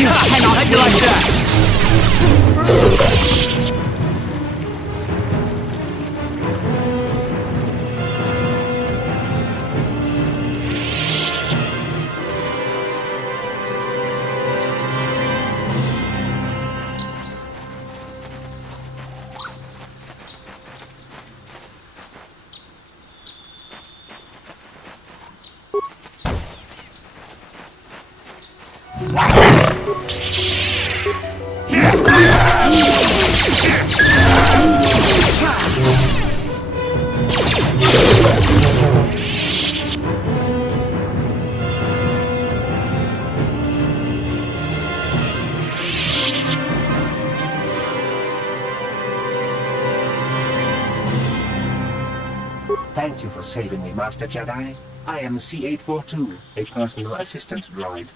Hang on, how'd you like that? Thank you for saving me, Master Jedi. I am C-842, a personal assistant droid.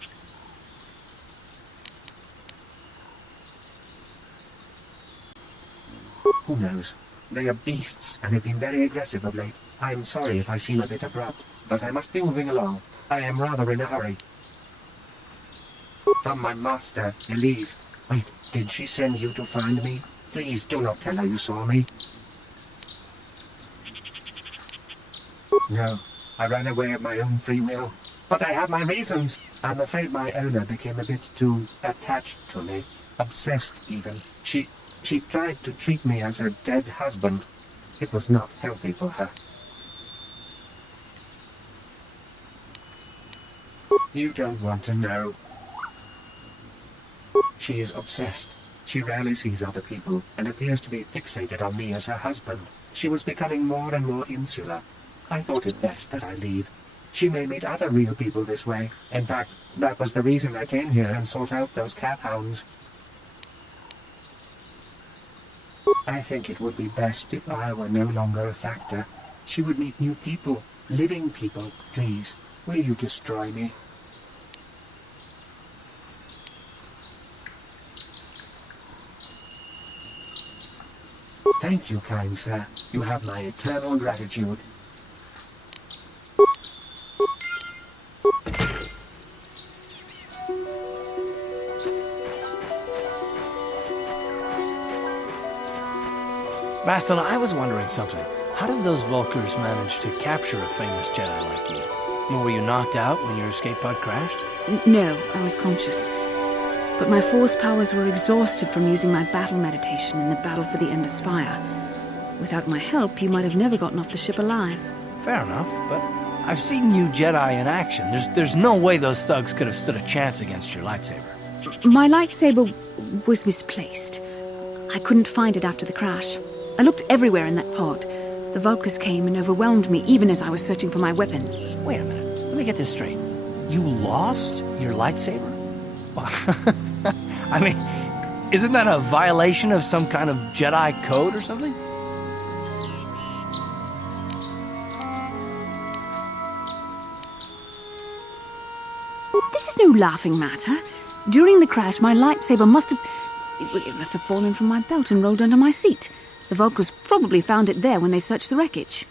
Who knows? They are beasts and have been very aggressive of late. I am sorry if I seem a bit abrupt, but I must be moving along. I am rather in a hurry. From my master, Elise. Wait, did she send you to find me? Please do not tell her you saw me. No, I ran away of my own free will. But I have my reasons. I'm afraid my owner became a bit too attached to me. Obsessed, even. She tried to treat me as her dead husband. It was not healthy for her. You don't want to know. She is obsessed. She rarely sees other people and appears to be fixated on me as her husband. She was becoming more and more insular. I thought it best that I leave. She may meet other real people this way. In fact, that was the reason I came here and sought out those cat hounds. I think it would be best if I were no longer a factor. She would meet new people, living people. Please, will you destroy me? Thank you, kind sir. You have my eternal gratitude. Master, I was wondering something. How did those Vulkars manage to capture a famous Jedi like you? Were you knocked out when your escape pod crashed? No, I was conscious. But my force powers were exhausted from using my battle meditation in the battle for the Ender Spire. Without my help, you might have never gotten off the ship alive. Fair enough, but I've seen you Jedi in action. There's no way those thugs could have stood a chance against your lightsaber. My lightsaber was misplaced. I couldn't find it after the crash. I looked everywhere in that pod. The Vulkars came and overwhelmed me even as I was searching for my weapon. Wait a minute. Let me get this straight. You lost your lightsaber? I mean, isn't that a violation of some kind of Jedi code or something? This is no laughing matter. During the crash, my lightsaber must have fallen from my belt and rolled under my seat. The Vulkars probably found it there when they searched the wreckage.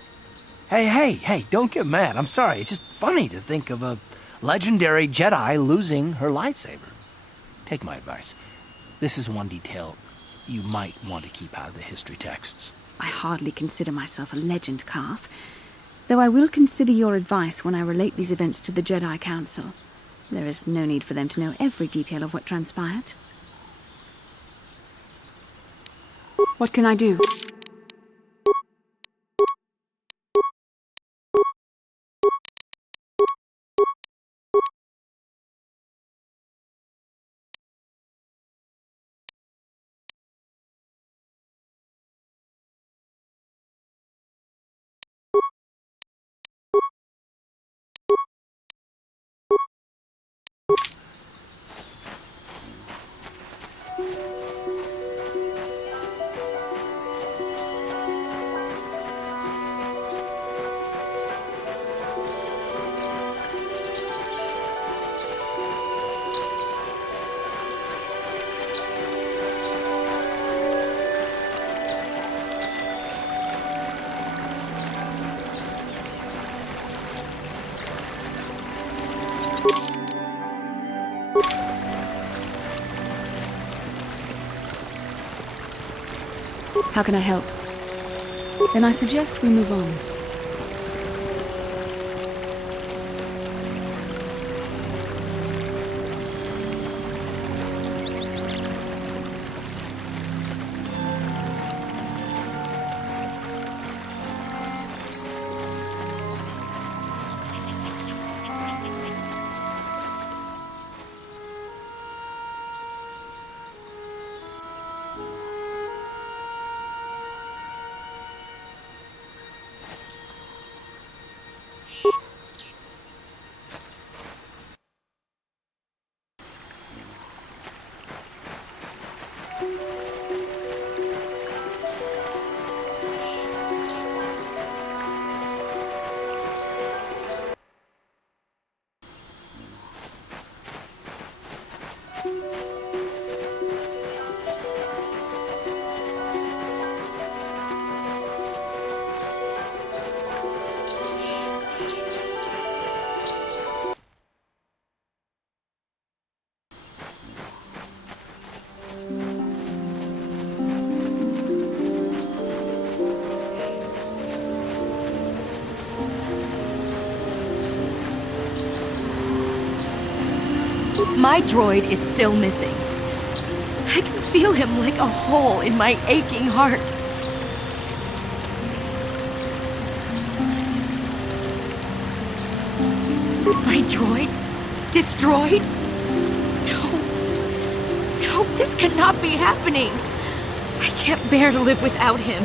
Hey, don't get mad. I'm sorry. It's just funny to think of a legendary Jedi losing her lightsaber. Take my advice. This is one detail you might want to keep out of the history texts. I hardly consider myself a legend, Carth, though I will consider your advice when I relate these events to the Jedi Council. There is no need for them to know every detail of what transpired. What can I do? How can I help? Then I suggest we move on. My droid is still missing. I can feel him like a hole in my aching heart. My droid? Destroyed? No. No, this cannot be happening. I can't bear to live without him.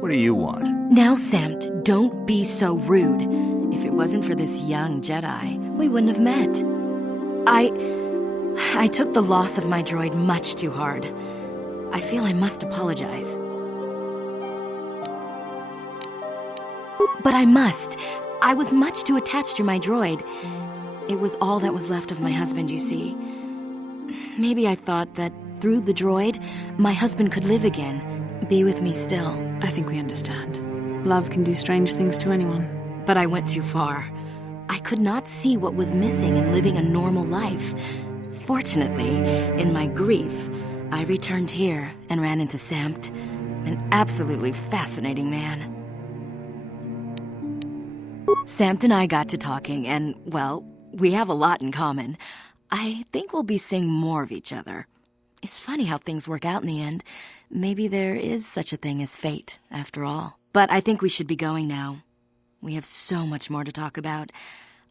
What do you want? Now, Samt, don't be so rude. If it wasn't for this young Jedi, we wouldn't have met. I took the loss of my droid much too hard. I feel I must apologize. But I must. I was much too attached to my droid. It was all that was left of my husband, you see. Maybe I thought that through the droid, my husband could live again, be with me still. I think we understand. Love can do strange things to anyone. But I went too far. I could not see what was missing in living a normal life. Fortunately, in my grief, I returned here and ran into Samt, an absolutely fascinating man. Samt and I got to talking, and, well, we have a lot in common. I think we'll be seeing more of each other. It's funny how things work out in the end. Maybe there is such a thing as fate, after all. But I think we should be going now. We have so much more to talk about.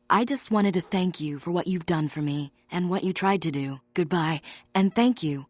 I just wanted to thank you for what you've done for me and what you tried to do. Goodbye, and thank you.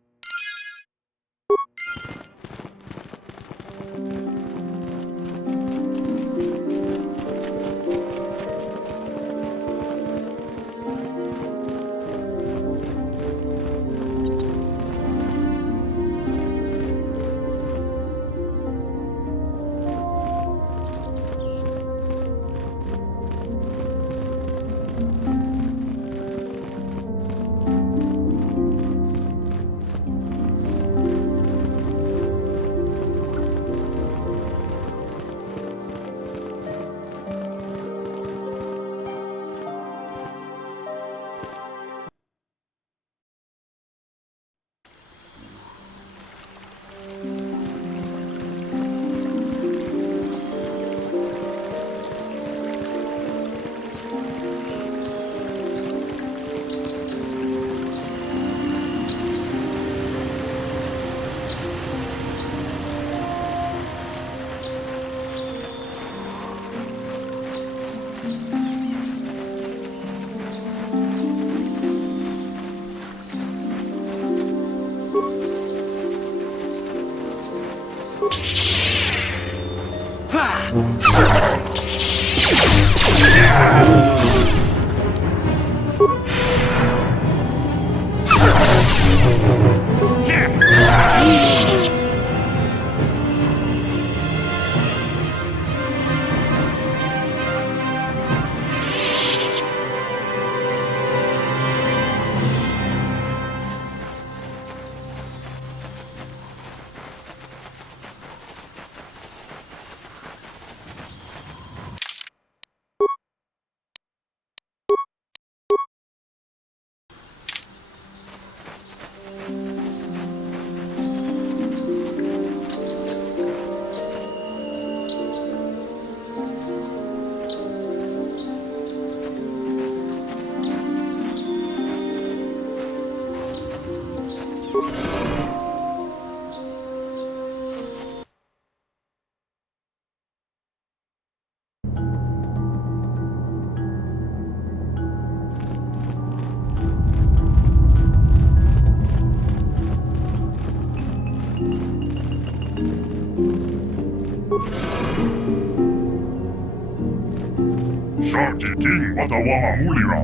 king watawama mulira.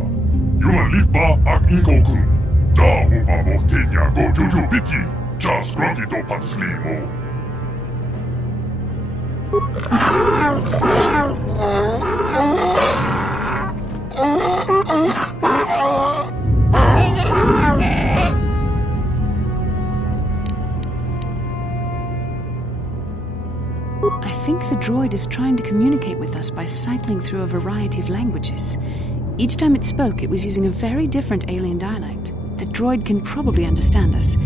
Yulan litba ak inkoku. Da hupa mo tinya go juju biti. Just grunty do patsli mo. I think the droid is trying to communicate with us by cycling through a variety of languages. Each time it spoke, it was using a very different alien dialect. The droid can probably understand us.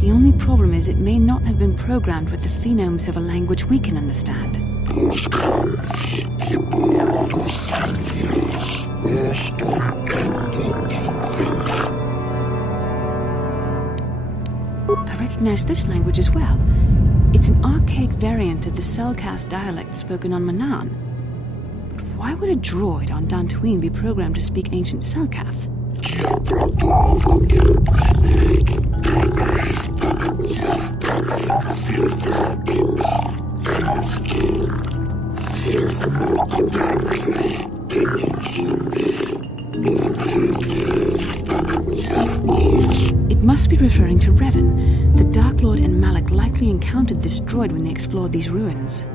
The only problem is it may not have been programmed with the phonemes of a language we can understand. I recognize this language as well. It's an archaic variant of the Selkath dialect spoken on Manaan. But why would a droid on Dantooine be programmed to speak ancient Selkath? It must be referring to Revan. The Dark Lord and Malak likely encountered this droid when they explored these ruins.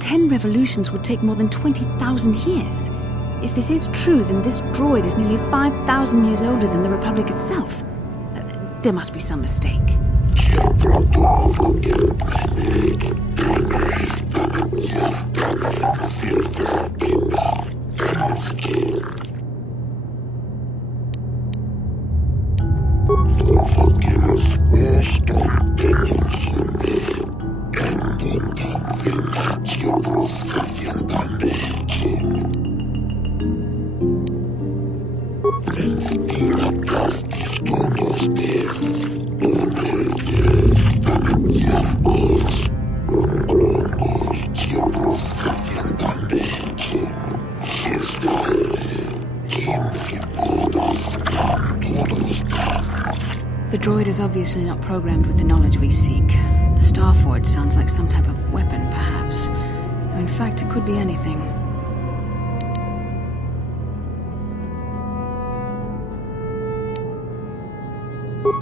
Ten revolutions would take more than 20,000 years. If this is true, then this droid is nearly 5,000 years older than the Republic itself. There must be some mistake. The droid is obviously not programmed with the knowledge we seek. The Starforge sounds like some type of weapon, perhaps. In fact, it could be anything.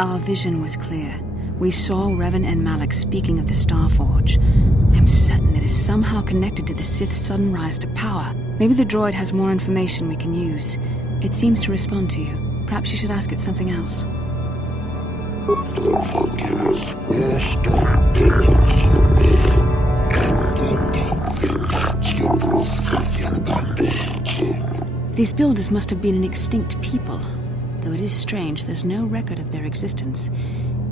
Our vision was clear. We saw Revan and Malak speaking of the Starforge. I'm certain it is somehow connected to the Sith's sudden rise to power. Maybe the droid has more information we can use. It seems to respond to you. Perhaps you should ask it something else. These builders must have been an extinct people. Though it is strange, there's no record of their existence.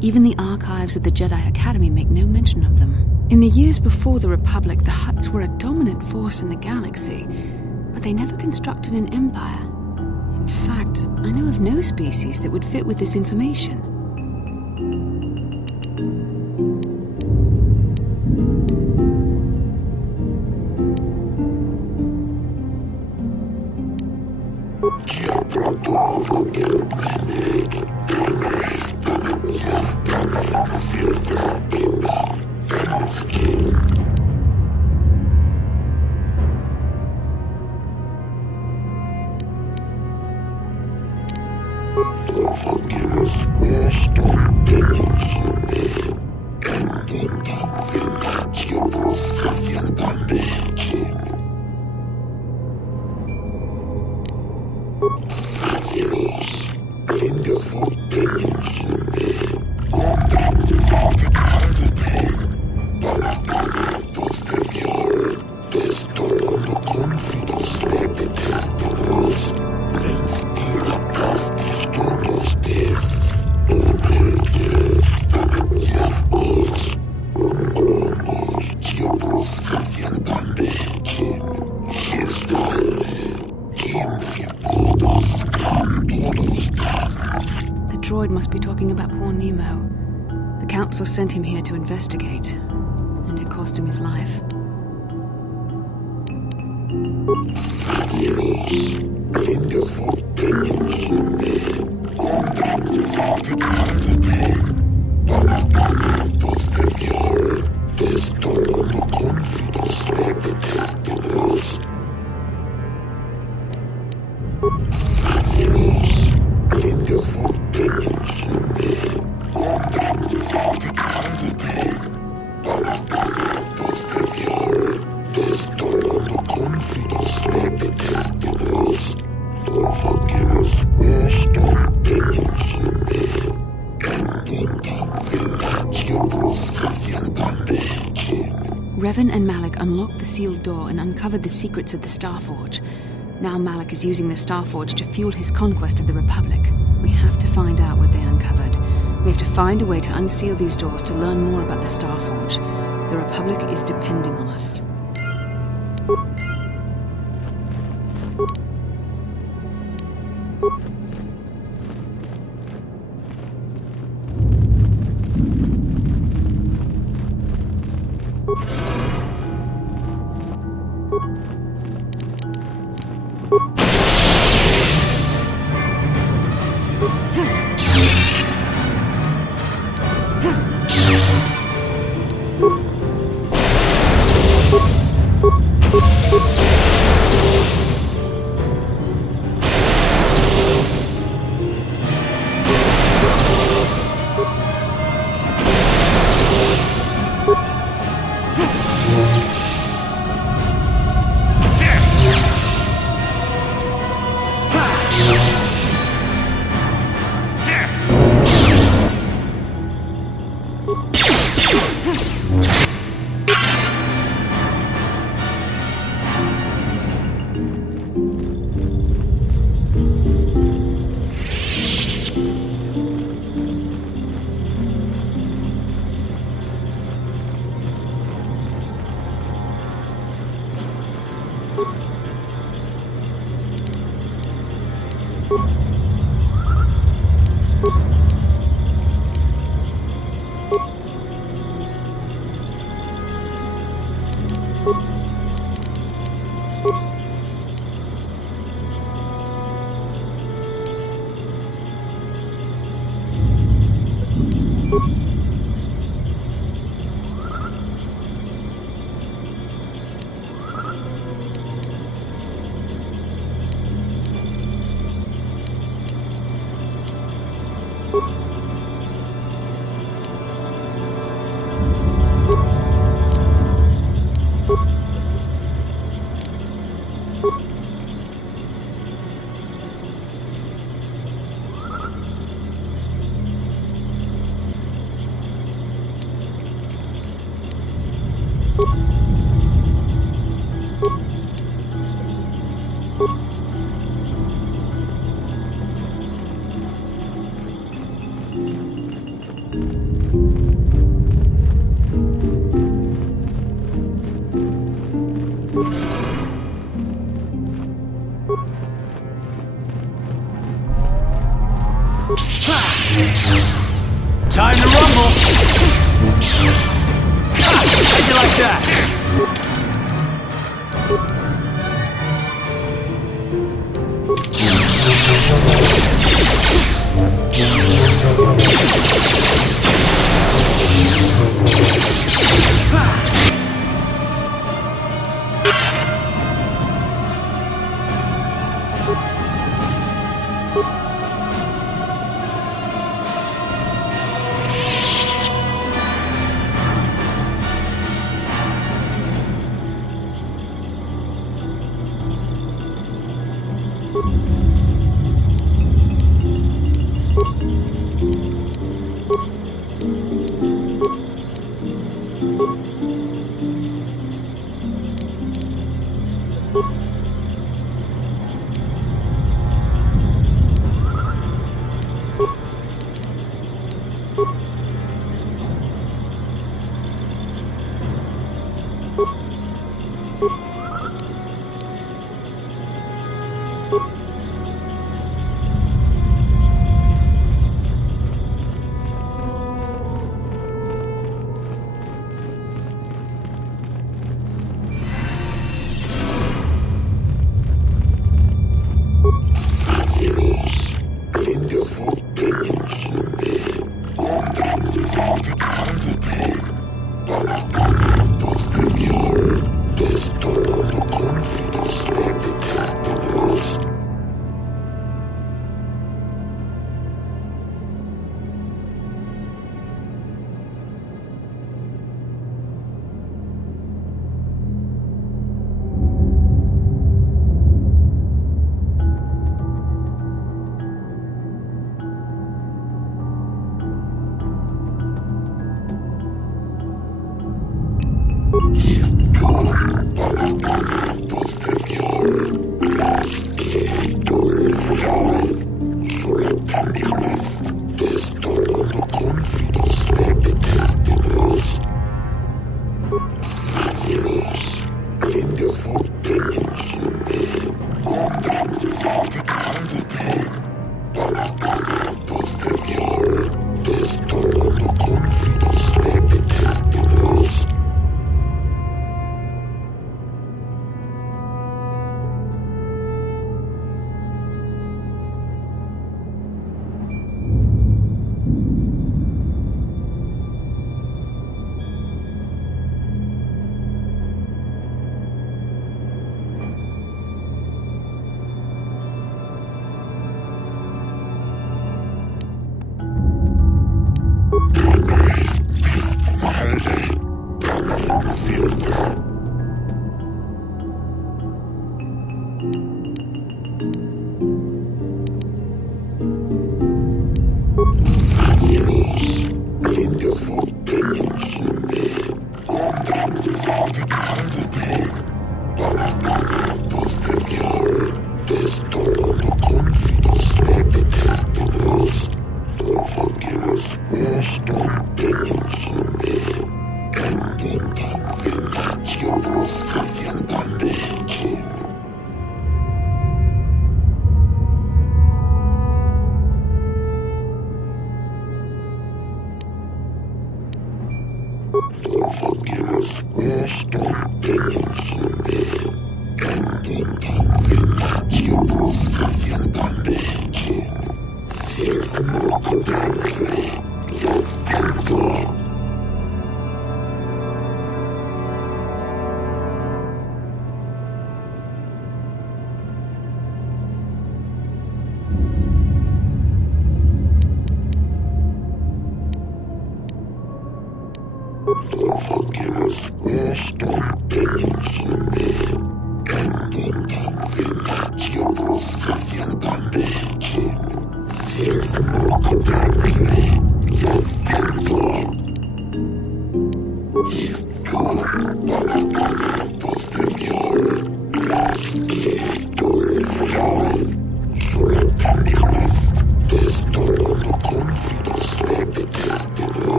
Even the archives of the Jedi Academy make no mention of them. In the years before the Republic, the Hutts were a dominant force in the galaxy, but they never constructed an empire. In fact, I know of no species that would fit with this information. Contract Axel sent him here to investigate, and it cost him his life. Revan and Malak unlocked the sealed door and uncovered the secrets of the Starforge. Now Malak is using the Starforge to fuel his conquest of the Republic. We have to find out what they uncovered. We have to find a way to unseal these doors to learn more about the Starforge. The Republic is depending on us. Time to rumble! How'd you like that?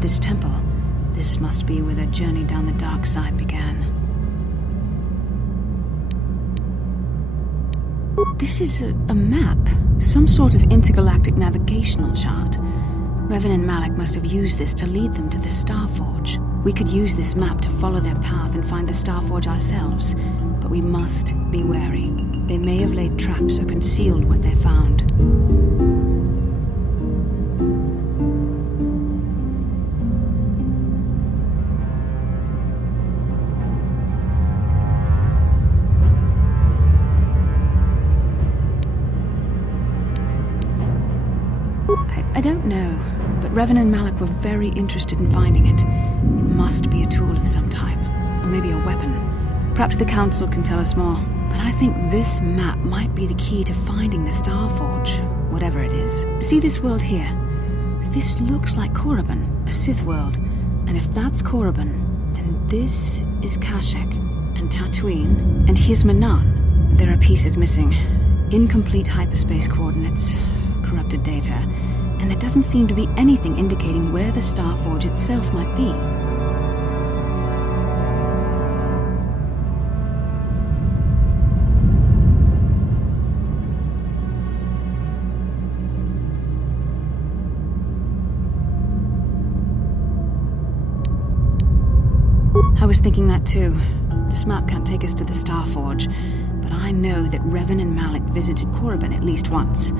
This temple. This must be where their journey down the dark side began. This is a map, some sort of intergalactic navigational chart. Revan and Malak must have used this to lead them to the Starforge. We could use this map to follow their path and find the Starforge ourselves, but we must be wary. They may have laid traps or concealed what they found. I don't know, but Revan and Malak were very interested in finding it. It must be a tool of some type, or maybe a weapon. Perhaps the Council can tell us more, but I think this map might be the key to finding the Starforge, whatever it is. See this world here? This looks like Korriban, a Sith world, And if that's Korriban, then this is Kashyyyk, and Tatooine, and here's Manan. There are pieces missing. Incomplete hyperspace coordinates, corrupted data, and there doesn't seem to be anything indicating where the Starforge itself might be. I was thinking that too. This map can't take us to the Starforge, but I know that Revan and Malak visited Korriban at least once.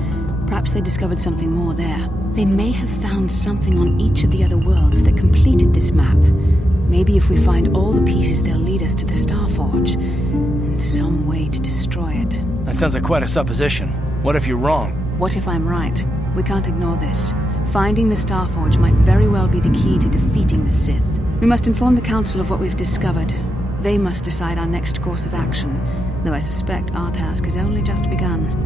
Perhaps they discovered something more there. They may have found something on each of the other worlds that completed this map. Maybe if we find all the pieces, they'll lead us to the Starforge, and some way to destroy it. That sounds like quite a supposition. What if you're wrong? What if I'm right? We can't ignore this. Finding the Starforge might very well be the key to defeating the Sith. We must inform the Council of what we've discovered. They must decide our next course of action, though I suspect our task has only just begun.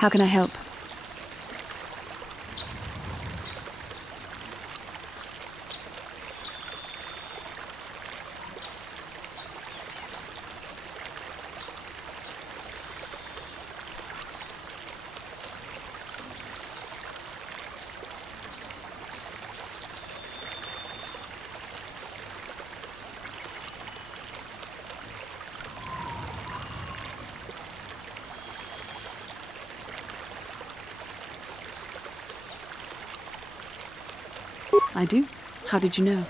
How can I help? I do. How did you know?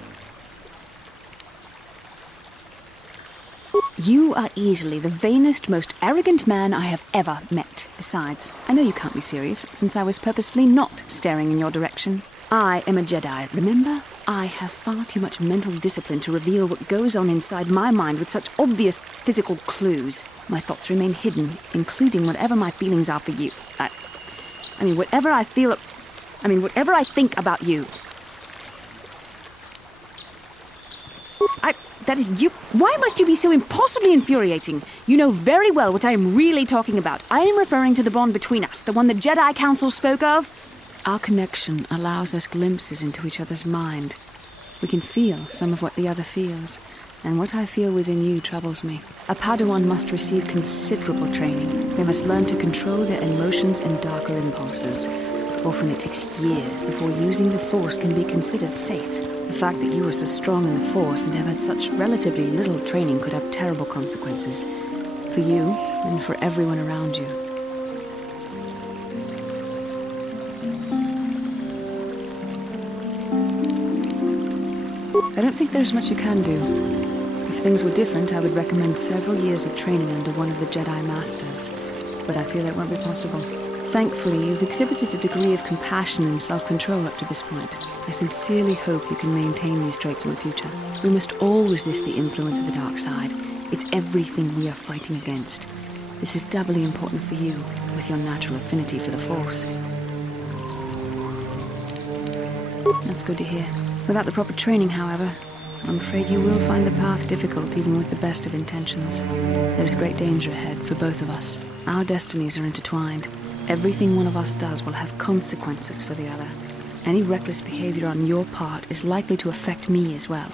You are easily the vainest, most arrogant man I have ever met. Besides, I know you can't be serious, since I was purposefully not staring in your direction. I am a Jedi, remember? I have far too much mental discipline to reveal what goes on inside my mind with such obvious physical clues. My thoughts remain hidden, including whatever my feelings are for you. Whatever I think about you. That is you. Why must you be so impossibly infuriating? You know very well what I am really talking about. I am referring to the bond between us, the one the Jedi Council spoke of. Our connection allows us glimpses into each other's mind. We can feel some of what the other feels, and what I feel within you troubles me. A Padawan must receive considerable training. They must learn to control their emotions and darker impulses. Often it takes years before using the Force can be considered safe. The fact that you are so strong in the Force and have had such relatively little training could have terrible consequences. For you, and for everyone around you. I don't think there's much you can do. If things were different, I would recommend several years of training under one of the Jedi Masters. But I fear that won't be possible. Thankfully, you've exhibited a degree of compassion and self-control up to this point. I sincerely hope you can maintain these traits in the future. We must all resist the influence of the dark side. It's everything we are fighting against. This is doubly important for you, with your natural affinity for the Force. That's good to hear. Without the proper training, however, I'm afraid you will find the path difficult even with the best of intentions. There's great danger ahead for both of us. Our destinies are intertwined. Everything one of us does will have consequences for the other. Any reckless behavior on your part is likely to affect me as well.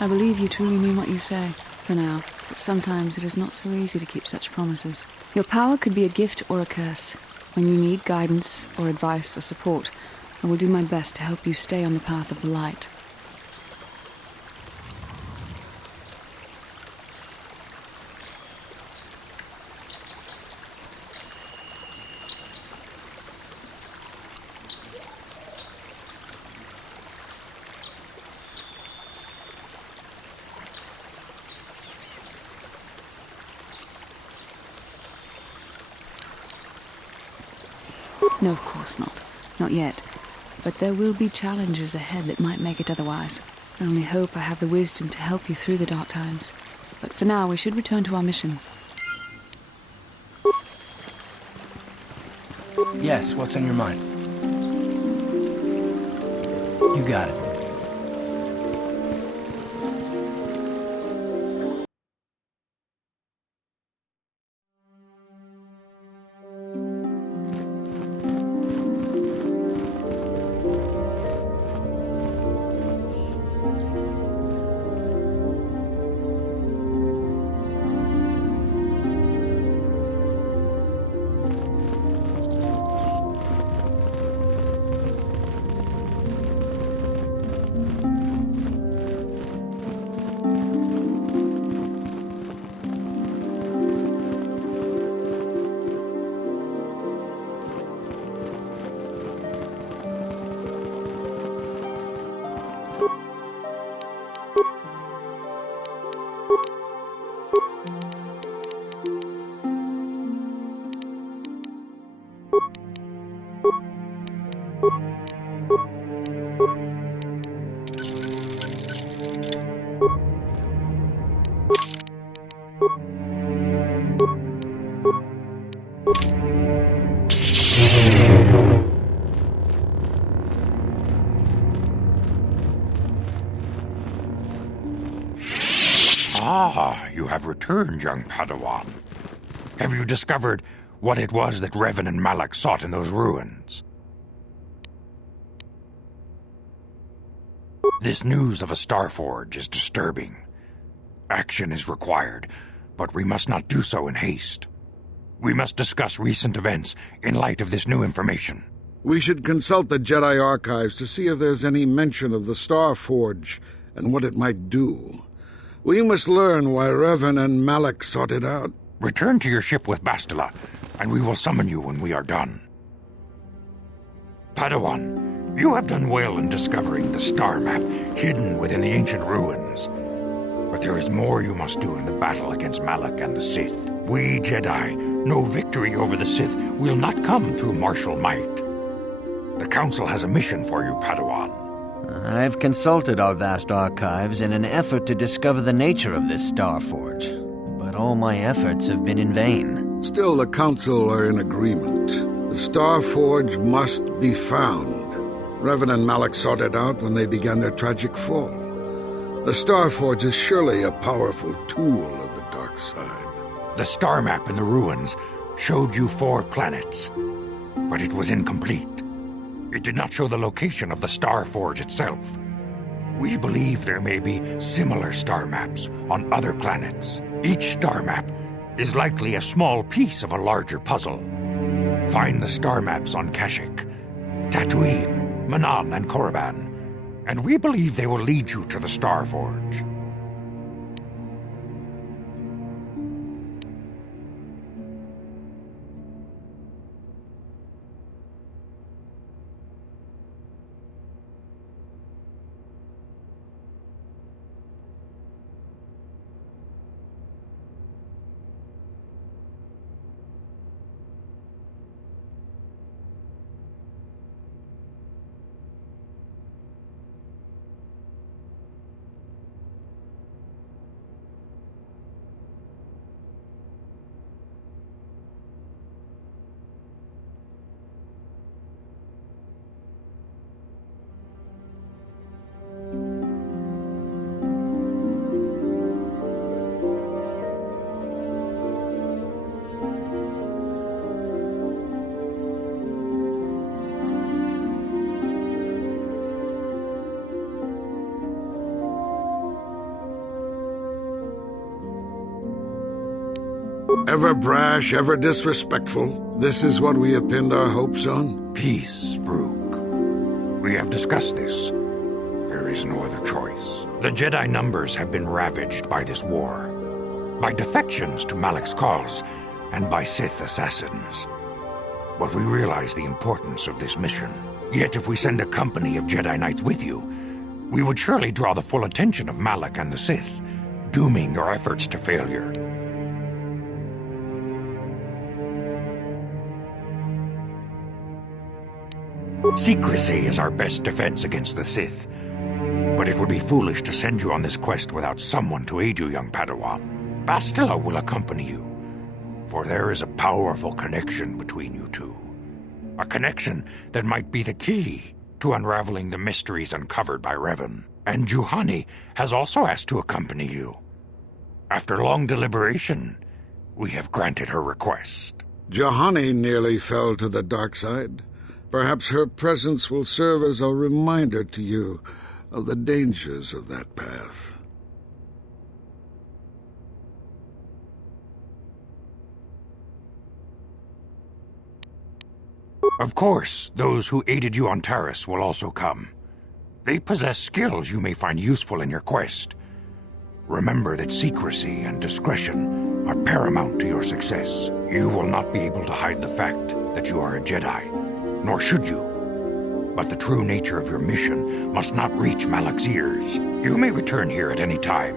I believe you truly mean what you say, for now, but sometimes it is not so easy to keep such promises. Your power could be a gift or a curse. When you need guidance or advice or support, I will do my best to help you stay on the path of the light. No, of course not. Not yet. But there will be challenges ahead that might make it otherwise. I only hope I have the wisdom to help you through the dark times. But for now, we should return to our mission. Yes, what's on your mind? You got it. Ah, you have returned, young Padawan. Have you discovered what it was that Revan and Malak sought in those ruins? This news of a Starforge is disturbing. Action is required, but we must not do so in haste. We must discuss recent events in light of this new information. We should consult the Jedi archives to see if there's any mention of the Starforge and what it might do. We must learn why Revan and Malak sought it out. Return to your ship with Bastila, and we will summon you when we are done. Padawan, you have done well in discovering the star map hidden within the ancient ruins. But there is more you must do in the battle against Malak and the Sith. We Jedi know victory over the Sith will not come through martial might. The Council has a mission for you, Padawan. I've consulted our vast archives in an effort to discover the nature of this Starforge, but all my efforts have been in vain. Still, the Council are in agreement. The Starforge must be found. Revan and Malak sought it out when they began their tragic fall. The Starforge is surely a powerful tool of the dark side. The star map in the ruins showed you 4 planets, but it was incomplete. It did not show the location of the Starforge itself. We believe there may be similar star maps on other planets. Each star map is likely a small piece of a larger puzzle. Find the star maps on Kashyyyk, Tatooine, Manan, and Korriban, and we believe they will lead you to the Starforge. Ever brash, ever disrespectful. This is what we have pinned our hopes on? Peace, Sherruk. We have discussed this. There is no other choice. The Jedi numbers have been ravaged by this war, by defections to Malak's cause, and by Sith assassins. But we realize the importance of this mission. Yet if we send a company of Jedi Knights with you, we would surely draw the full attention of Malak and the Sith, dooming your efforts to failure. Secrecy is our best defense against the Sith. But it would be foolish to send you on this quest without someone to aid you, young Padawan. Bastila will accompany you, for there is a powerful connection between you two. A connection that might be the key to unraveling the mysteries uncovered by Revan. And Juhani has also asked to accompany you. After long deliberation, we have granted her request. Juhani nearly fell to the dark side. Perhaps her presence will serve as a reminder to you of the dangers of that path. Of course, those who aided you on Taris will also come. They possess skills you may find useful in your quest. Remember that secrecy and discretion are paramount to your success. You will not be able to hide the fact that you are a Jedi, nor should you. But the true nature of your mission must not reach Malak's ears. You may return here at any time.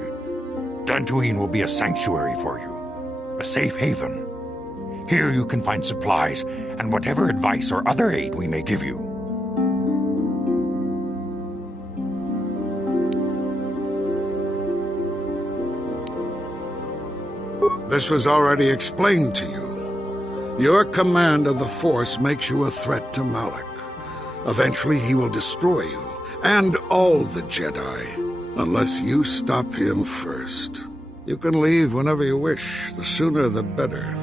Dantooine will be a sanctuary for you, a safe haven. Here you can find supplies and whatever advice or other aid we may give you. This was already explained to you. Your command of the Force makes you a threat to Malak. Eventually he will destroy you, and all the Jedi, unless you stop him first. You can leave whenever you wish, the sooner the better.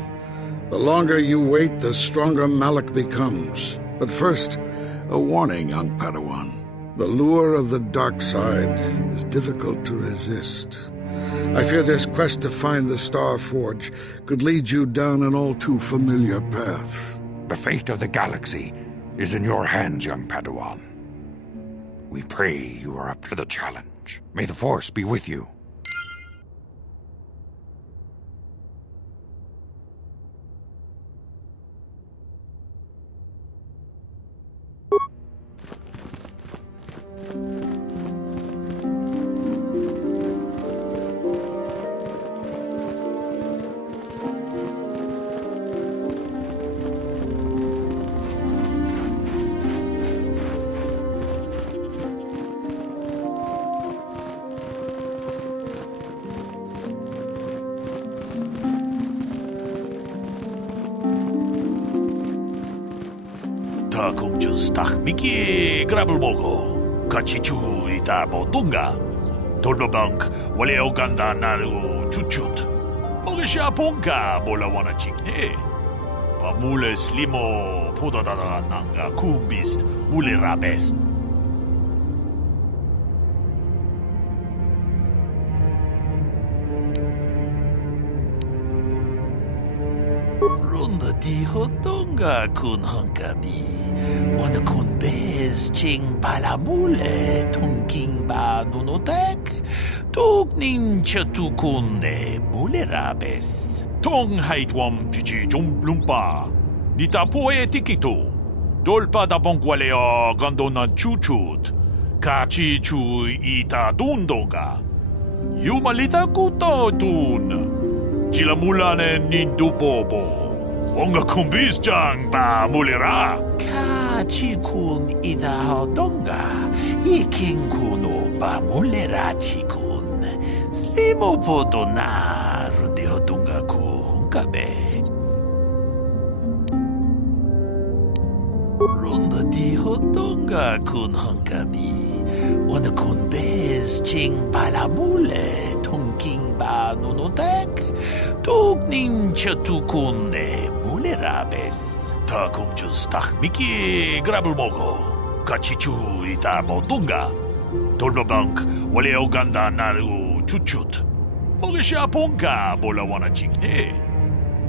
The longer you wait, the stronger Malak becomes. But first, a warning, young Padawan. The lure of the dark side is difficult to resist. I fear this quest to find the Star Forge could lead you down an all-too-familiar path. The fate of the galaxy is in your hands, young Padawan. We pray you are up to the challenge. May the Force be with you. 다 공주스 딱 미끼 그라블 보고 같이 주이다 보동가 돌바방크 원래 오간다 나루 주춧 먹으샤 본가 몰라와나 찍네 바물레 슬리모 포다다다 난가 쿰비스트 물레 라베스 론다 디호동가 군헝가비 오늘 군베스 칭 발라물레 통킹바 누노tek 톡닌 처투군데 물레라베스 통하이트웜 지지 좀 lumpa 니타 포에 티키토 돌바다 봉과레어 간도나 추추트 같이 주이타 돈도가 유말리타 쿠토툰 지라물라네 닌두보보 온가 쿰비스장 바 물레라 카치군 이다하던가 이킹군오 바 물레라 치군 슬리모보도나 룬데호동가 군가베 룬다 디호동가 군헝가비 오늘 군베스 칭 발라물레 통킹바 누노tek 톡닌 처투군데 물레라베스 다 공주스 딱 미끼 그라블 보고 같이 주이다 보동가 돌바방크 원래 오간다 나루 주춧 먹으샤 본가 몰라와나 찍네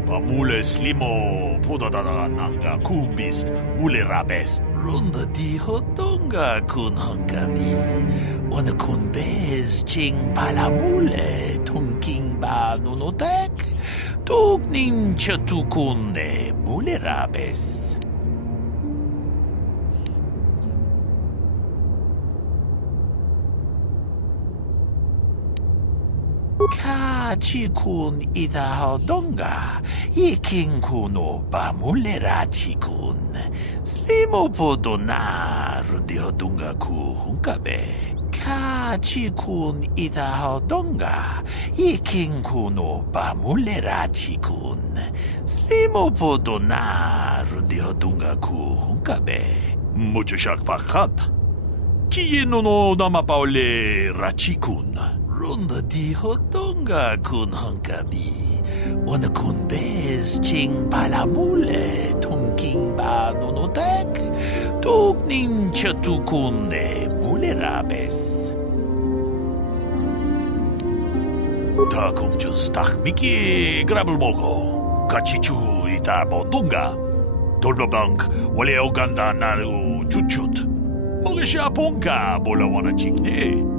Pamule slimo podadada nanga kumbist mulerabes. Runda di hotonga kun hankabi. Wana kun bez ching palamule tunking ba nunotek. Tugnin chatukunne mulerabes. Kachikun idahadonga, ikinkuno pamulera-chikun, slimopodona rundihodunga ku hunkabe. Kachikun idahadonga, ikinkuno pamulera-chikun, slimopodona rundihodunga ku hunkabe. Muchashak pakat. Kieno no namapaole rachikun. Runda di hotonga kun hankabi. Wana kun bez ching palamule tunking ba nunotek. Tugnin chatukunde mulerabes. Takong just takmiki grabulmoko. Kachichu ita botunga. Dolbabank wale oganda naru chuchut. Mogesha ponka bola wana chikne.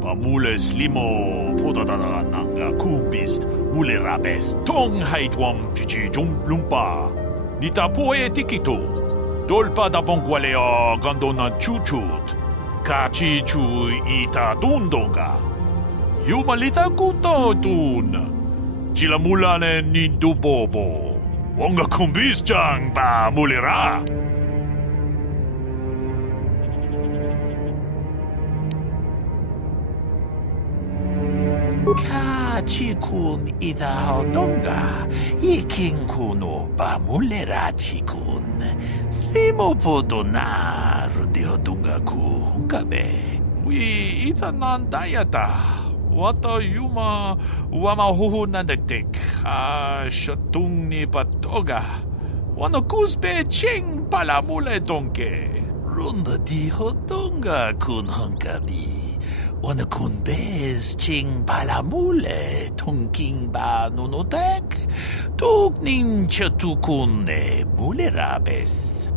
Pamule slimo podadada nanga kumbist mulerabes. Tong haitwam chichi jumplumpa. Nita poe tikito. Dolpa da bongualeo gandona chuchut. Kachi chu ita dundonga. Yumalita kuto tun. Chilamulane nindubobo. Wonga kumbis jang ba mulera. Kachikun idahadonga, ikinkuno pamulera-chikun, slimopodona rundihodunga ku hunkabe. Wi itanandayata, wata yuma wamahuhu nandektek, shatung ni patoga, wanakusbe ching palamule donke. Runda dihodonga kun hunkabi. Wana kun bez ching palamule tunking ba nunotek. Tugnin chatukunne mulerabes.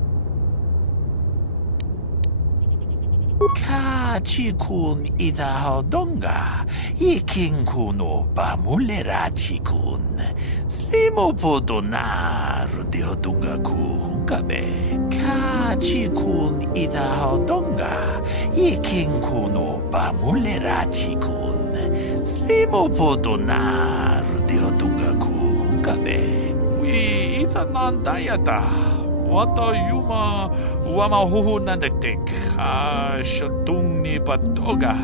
Kachikun idahadonga, ikinkuno pamulera-chikun, slimopodona rundihodunga ku hunkabe. Kachikun idahadonga, ikinkuno pamulera-chikun, slimopodona rundihodunga ku hunkabe. Wi itanandayata. Wata yuma wamahuhu nandektek, shatung ni patoga,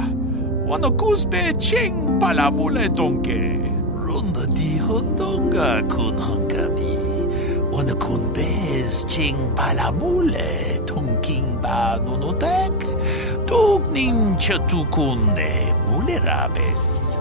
wanakusbe ching palamule donke. Runda dihodonga kun hankabi, wanakun bez ching palamule tunking ba nunotek, tugnin chatukunne mulerabes.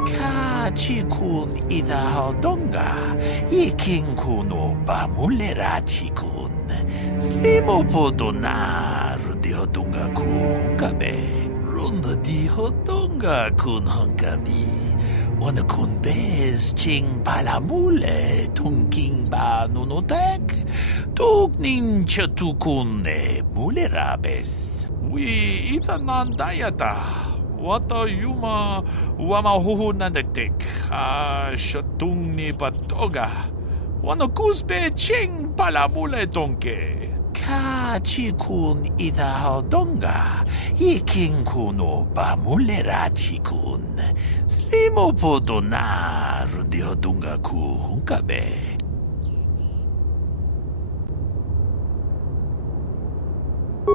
Kachikun idahadonga, ikinkuno pamulera-chikun, slimopodona rundihodunga ku hunkabe. Runda dihodonga kun hankabi, wanakun bez ching palamule tunking ba nunotek, tugnin chatukunne mulerabes. Wi itanandayata. Wata yuma wamahuhu nandektek, shatung ni patoga, wanakusbe ching palamule donke. Kachikun idahadonga, ikinkuno pamulera-chikun, slimopodona rundihodunga ku hunkabe.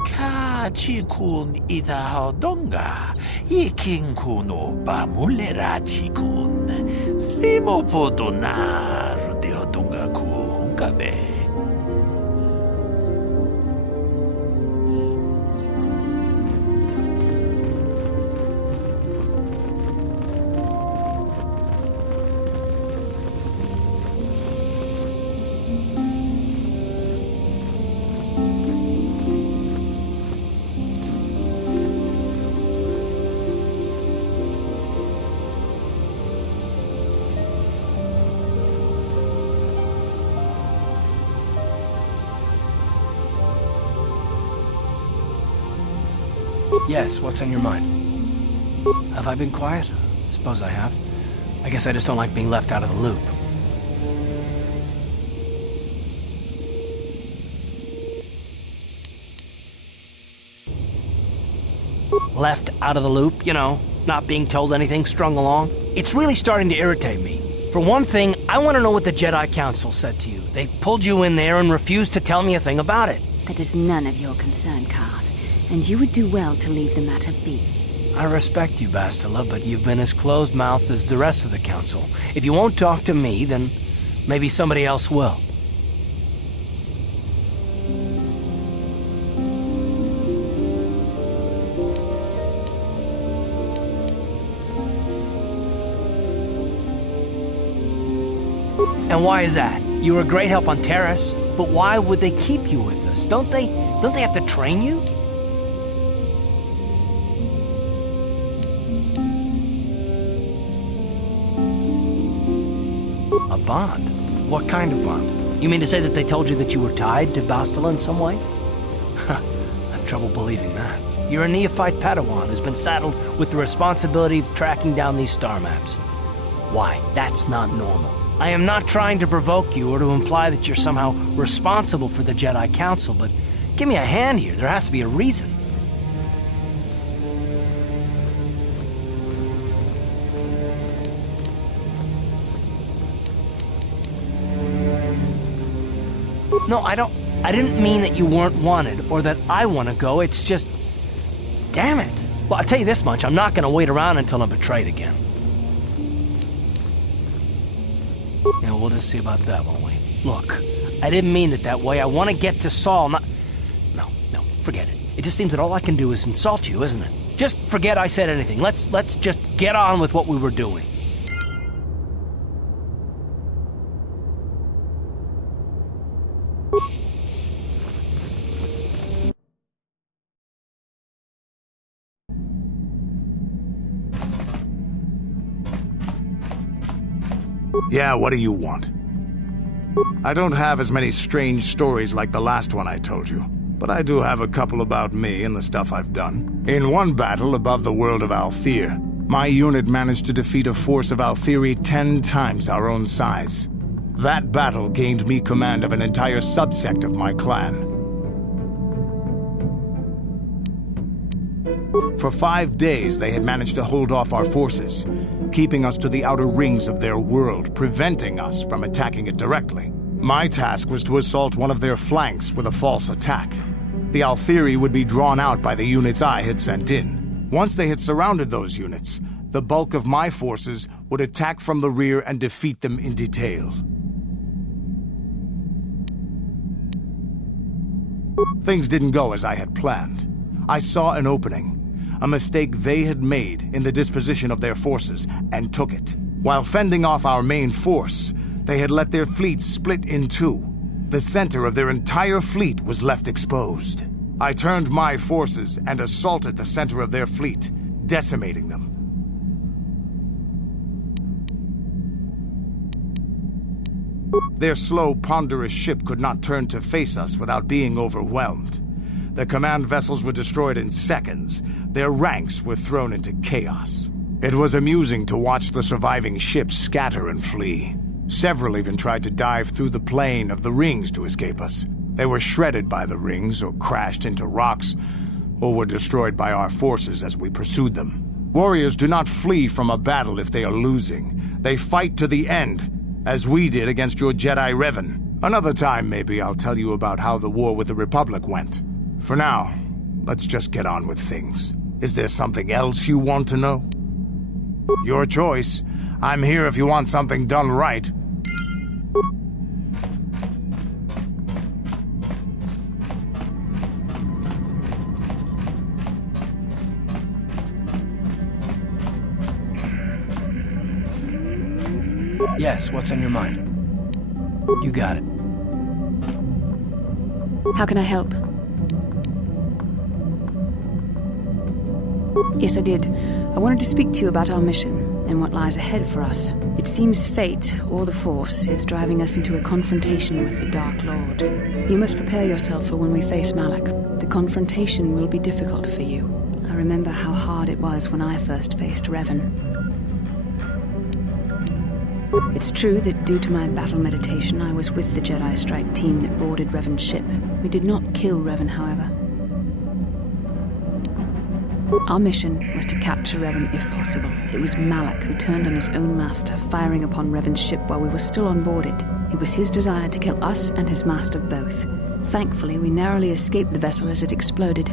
Kachikun idahadonga, ikinkuno pamulera-chikun, slimopodona rundihodunga ku hunkabe. Yes, what's on your mind? Have I been quiet? Suppose I have. I guess I just don't like being left out of the loop. Left out of the loop, you know, not being told anything, strung along. It's really starting to irritate me. For one thing, I want to know what the Jedi Council said to you. They pulled you in there and refused to tell me a thing about it. That is none of your concern, Carth, and you would do well to leave the matter be. I respect you, Bastila, but you've been as closed-mouthed as the rest of the Council. If you won't talk to me, then maybe somebody else will. And why is that? You were a great help on Terrace, but why would they keep you with us? Don't they have to train you? A bond? What kind of bond? You mean to say that they told you that you were tied to Bastila in some way? I have trouble believing that. You're a neophyte Padawan who's been saddled with the responsibility of tracking down these star maps. Why? That's not normal. I am not trying to provoke you or to imply that you're somehow responsible for the Jedi Council, but give me a hand here. There has to be a reason. No, I didn't mean that you weren't wanted or that I want to go. It's just, damn it. Well, I'll tell you this much. I'm not going to wait around until I'm betrayed again. Yeah, we'll just see about that, won't we? Look, I didn't mean it that way. I want to get to Saul, not... No, forget it. It just seems that all I can do is insult you, isn't it? Just forget I said anything. Let's just get on with what we were doing. Yeah, what do you want? I don't have as many strange stories like the last one I told you, but I do have a couple about me and the stuff I've done. In one battle above the world of Althir, my unit managed to defeat a force of Althiri 10 times our own size. That battle gained me command of an entire subsect of my clan. For 5 days, they had managed to hold off our forces, keeping us to the outer rings of their world, preventing us from attacking it directly. My task was to assault one of their flanks with a false attack. The Althiri would be drawn out by the units I had sent in. Once they had surrounded those units, the bulk of my forces would attack from the rear and defeat them in detail. Things didn't go as I had planned. I saw an opening, a mistake they had made in the disposition of their forces, and took it. While fending off our main force, they had let their fleet split in two. The center of their entire fleet was left exposed. I turned my forces and assaulted the center of their fleet, decimating them. Their slow, ponderous ship could not turn to face us without being overwhelmed. The command vessels were destroyed in seconds. Their ranks were thrown into chaos. It was amusing to watch the surviving ships scatter and flee. Several even tried to dive through the plane of the rings to escape us. They were shredded by the rings, or crashed into rocks, or were destroyed by our forces as we pursued them. Warriors do not flee from a battle if they are losing. They fight to the end, as we did against your Jedi Revan. Another time, maybe, I'll tell you about how the war with the Republic went. For now, let's just get on with things. Is there something else you want to know? Your choice. I'm here if you want something done right. Yes, what's on your mind? You got it. How can I help? Yes, I did. I wanted to speak to you about our mission and what lies ahead for us. It seems fate, or the Force, is driving us into a confrontation with the Dark Lord. You must prepare yourself for when we face Malak. The confrontation will be difficult for you. I I remember how hard it was when I first faced Revan. It's true that due to my battle meditation, I was with the Jedi strike team that boarded Revan's ship. We did not kill Revan, however. Our mission was to capture Revan if possible. It was Malak who turned on his own master, firing upon Revan's ship while we were still on board it. It was his desire to kill us and his master both. Thankfully, we narrowly escaped the vessel as it exploded.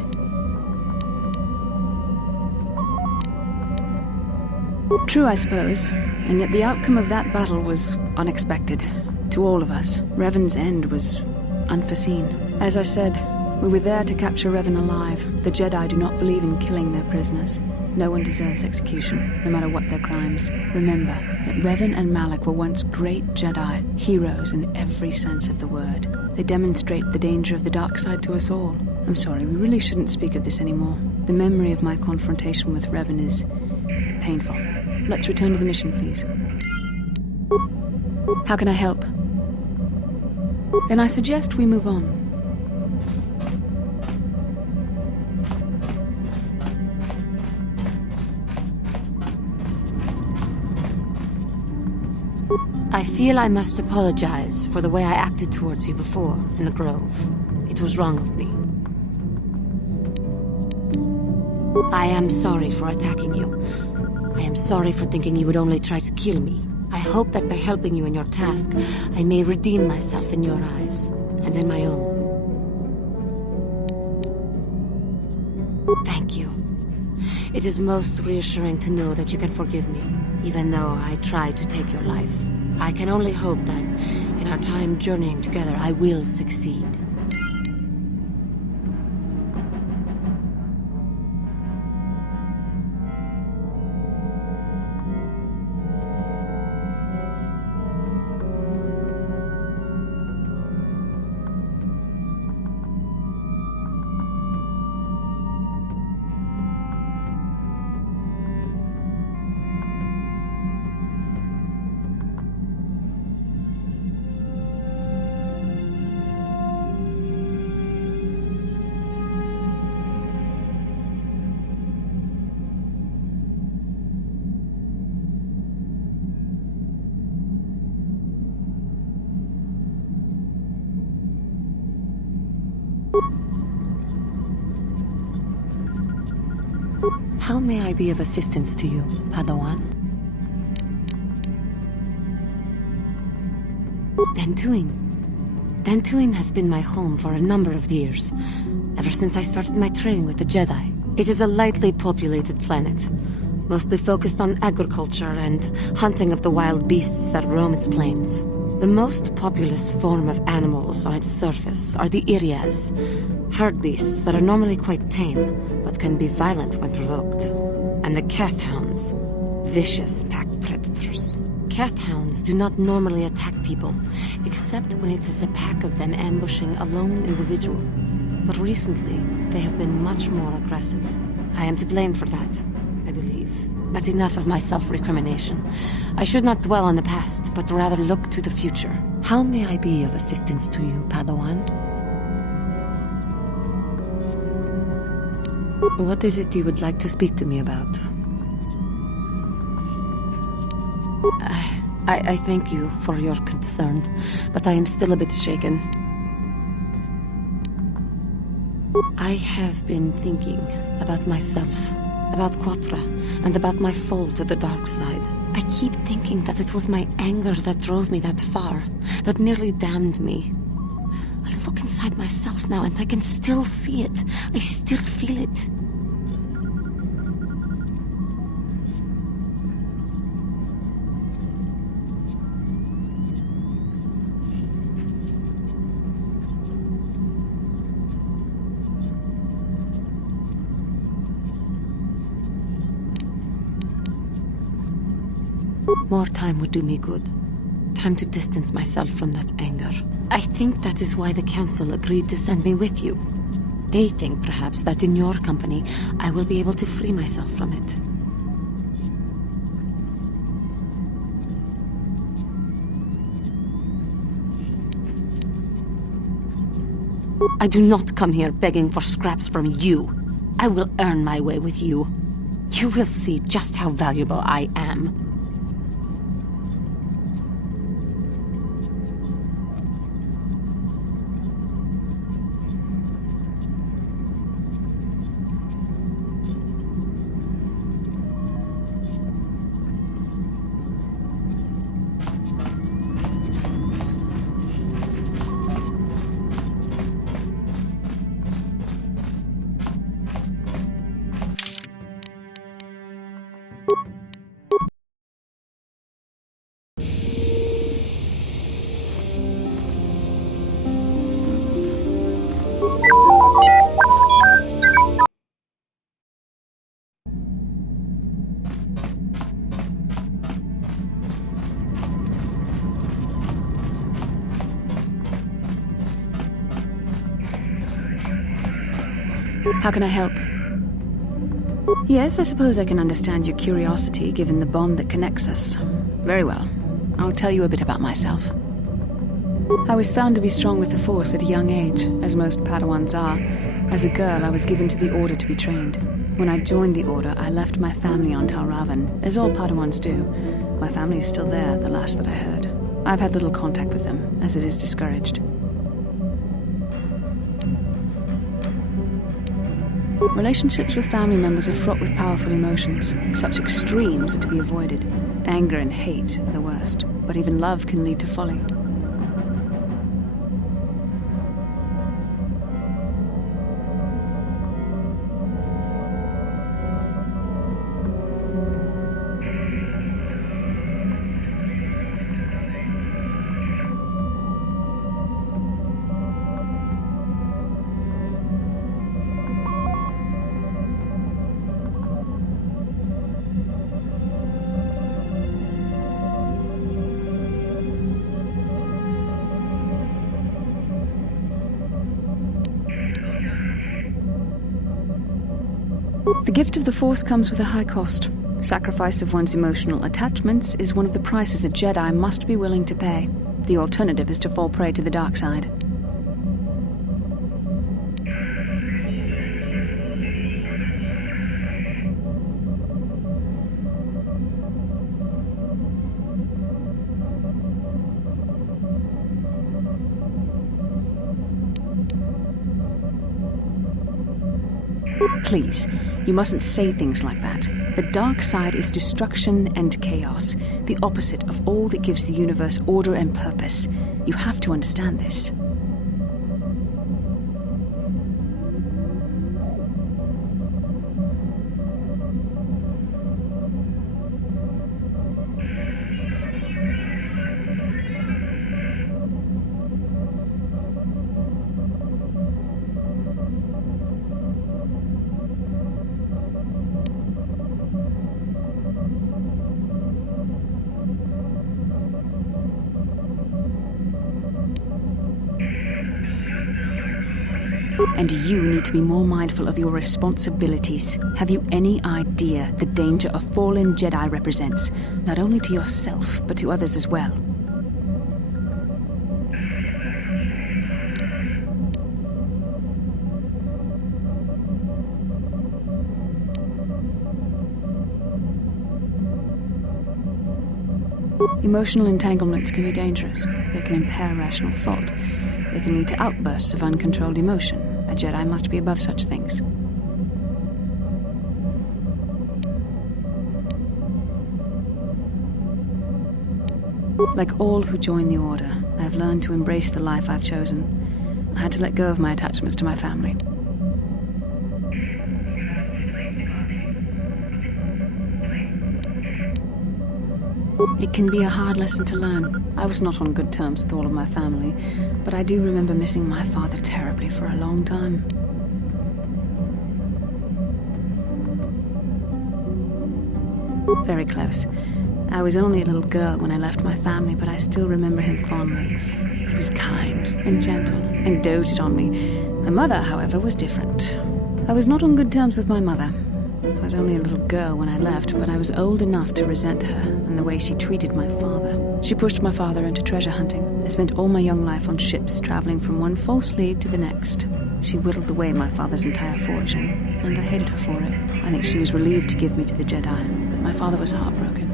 True, I suppose, and yet the outcome of that battle was unexpected. To all of us, Revan's end was unforeseen. As I said, we were there to capture Revan alive. The Jedi do not believe in killing their prisoners. No one deserves execution, no matter what their crimes. Remember that Revan and Malak were once great Jedi, heroes in every sense of the word. They demonstrate the danger of the dark side to us all. I'm sorry, we really shouldn't speak of this anymore. The memory of my confrontation with Revan is painful. Let's return to the mission, please. How can I help? Then I suggest we move on. I feel I must apologize for the way I acted towards you before in the Grove. It was wrong of me. I am sorry for attacking you. I am sorry for thinking you would only try to kill me. I hope that by helping you in your task, I may redeem myself in your eyes, and in my own. Thank you. It is most reassuring to know that you can forgive me, even though I tried to take your life. I can only hope that, in our time journeying together, I will succeed. How may I be of assistance to you, Padawan? Dantooine. Dantooine has been my home for a number of years, ever since I started my training with the Jedi. It is a lightly populated planet, mostly focused on agriculture and hunting of the wild beasts that roam its plains. The most populous form of animals on its surface are the Irias, herd beasts that are normally quite tame, but can be violent when provoked. And the Kathhounds, vicious pack predators. Kathhounds do not normally attack people, except when it is a pack of them ambushing a lone individual. But recently, they have been much more aggressive. I am to blame for that, I believe. But enough of my self-recrimination. I should not dwell on the past, but rather look to the future. How may I be of assistance to you, Padawan? What is it you would like to speak to me about? I thank you for your concern, but I am still a bit shaken. I have been thinking about myself, about Quatra, and about my fall to the dark side. I keep thinking that it was my anger that drove me that far, that nearly damned me. I look inside myself now and I can still see it. I still feel it. More time would do me good. Time to distance myself from that anger. I think that is why the Council agreed to send me with you. They think, perhaps, that in your company, I will be able to free myself from it. I do not come here begging for scraps from you. I will earn my way with you. You will see just how valuable I am. How can I help? Yes, I suppose I can understand your curiosity, given the bond that connects us. Very well. I'll tell you a bit about myself. I was found to be strong with the Force at a young age, as most Padawans are. As a girl, I was given to the Order to be trained. When I joined the Order, I left my family on Talravan, as all Padawans do. My family is still there, the last that I heard. I've had little contact with them, as it is discouraged. Relationships with family members are fraught with powerful emotions. Such extremes are to be avoided. Anger and hate are the worst, but even love can lead to folly. The gift of the Force comes with a high cost. Sacrifice of one's emotional attachments is one of the prices a Jedi must be willing to pay. The alternative is to fall prey to the dark side. Please, you mustn't say things like that. The dark side is destruction and chaos, the opposite of all that gives the universe order and purpose. You have to understand this. And you need to be more mindful of your responsibilities. Have you any idea the danger a fallen Jedi represents, not only to yourself, but to others as well? Emotional entanglements can be dangerous. They can impair rational thought. They can lead to outbursts of uncontrolled emotion. A Jedi must be above such things. Like all who join the Order, I have learned to embrace the life I've chosen. I had to let go of my attachments to my family. It can be a hard lesson to learn. I was not on good terms with all of my family, but I do remember missing my father terribly for a long time. Very close. I was only a little girl when I left my family, but I still remember him fondly. He was kind and gentle and doted on me. My mother, however, was different. I was not on good terms with my mother. I I was only a little girl when I left, but I was old enough to resent her and the way she treated my father. She pushed my father into treasure hunting. I spent all my young life on ships, traveling from one false lead to the next. She whittled away my father's entire fortune, and I hated her for it. I think she was relieved to give me to the Jedi, but my father was heartbroken.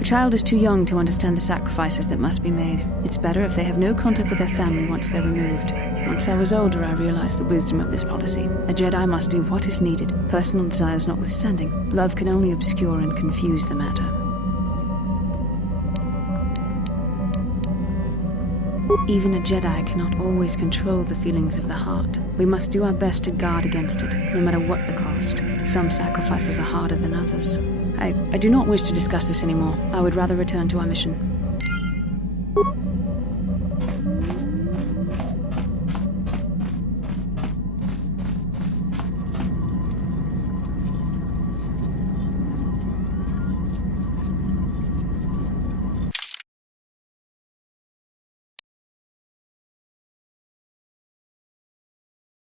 A child is too young to understand the sacrifices that must be made. It's better if they have no contact with their family once they're removed. Once I was older, I realized the wisdom of this policy. A Jedi must do what is needed, personal desires notwithstanding. Love can only obscure and confuse the matter. Even a Jedi cannot always control the feelings of the heart. We must do our best to guard against it, no matter what the cost. But some sacrifices are harder than others. I do not wish to discuss this anymore. I would rather return to our mission.